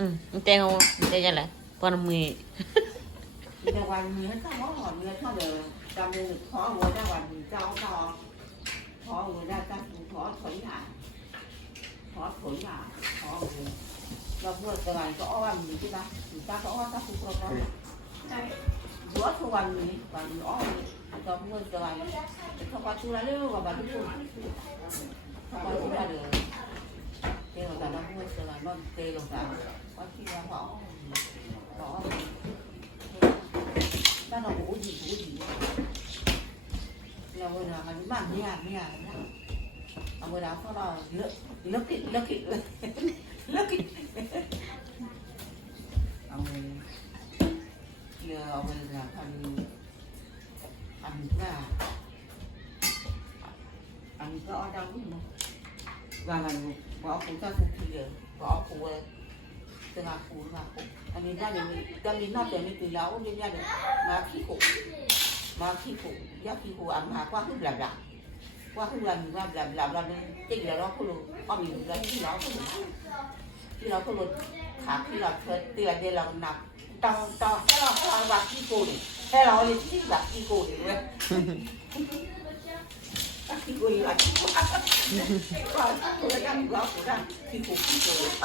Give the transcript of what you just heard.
Tengo, ya la, por mi. แต่วันนี้ถ้าว่าหอมเนื้อเท่าเดิมจำเลยขอหัวได้วันเจ้าต่อขอหัวได้ตั้งขอถอยหาขอถอยหาขอหัวเราเมื่อแต่วันก็อ้อมมีใช่ไหมมีตาก็อ้อมตาสุกเราหัวทุกวันนี้วันนี้อ้อมเราเมื่อแต่วันเขาก็ชูแล้วเรื่องว่าวันที่คุณเขาก็ชูแล้วเลยเจ้าแต่เราเมื่อแต่วันนอนเตะลงมาวันที่เราขอขอบ้านเราหูดีเราเวลามันบ้านเนี่ยเอาเวลาเขาเราเลิกเลยเลิกเอาเลยเรือเอาเวลาทำอันก็เอาดังนี่มั้งว่ามันว่าเอาปูเจ้าทุกทีเลยว่าเอาปูเลยจะมาปูอันนี้ได้เลยจะมีนอกจากนี้ตีแล้วนี่ได้เลยมาขี้กุมาขี้กุยักขี้กุอันมาว่าขึ้นหลับว่าขึ้นวันว่าหลับนี่จริงแล้วเราคุณลุงเอาอยู่แล้วที่เราคุณลุงขาที่เราเตือนเดี๋ยวเราหนักต่อให้เราว่าขี้กุนี่ให้เราเลยที่แบบขี้กุนี่เว้ยขี้กุนี่แบบขี้กุเราตั้งเราตั้งขี้กุไป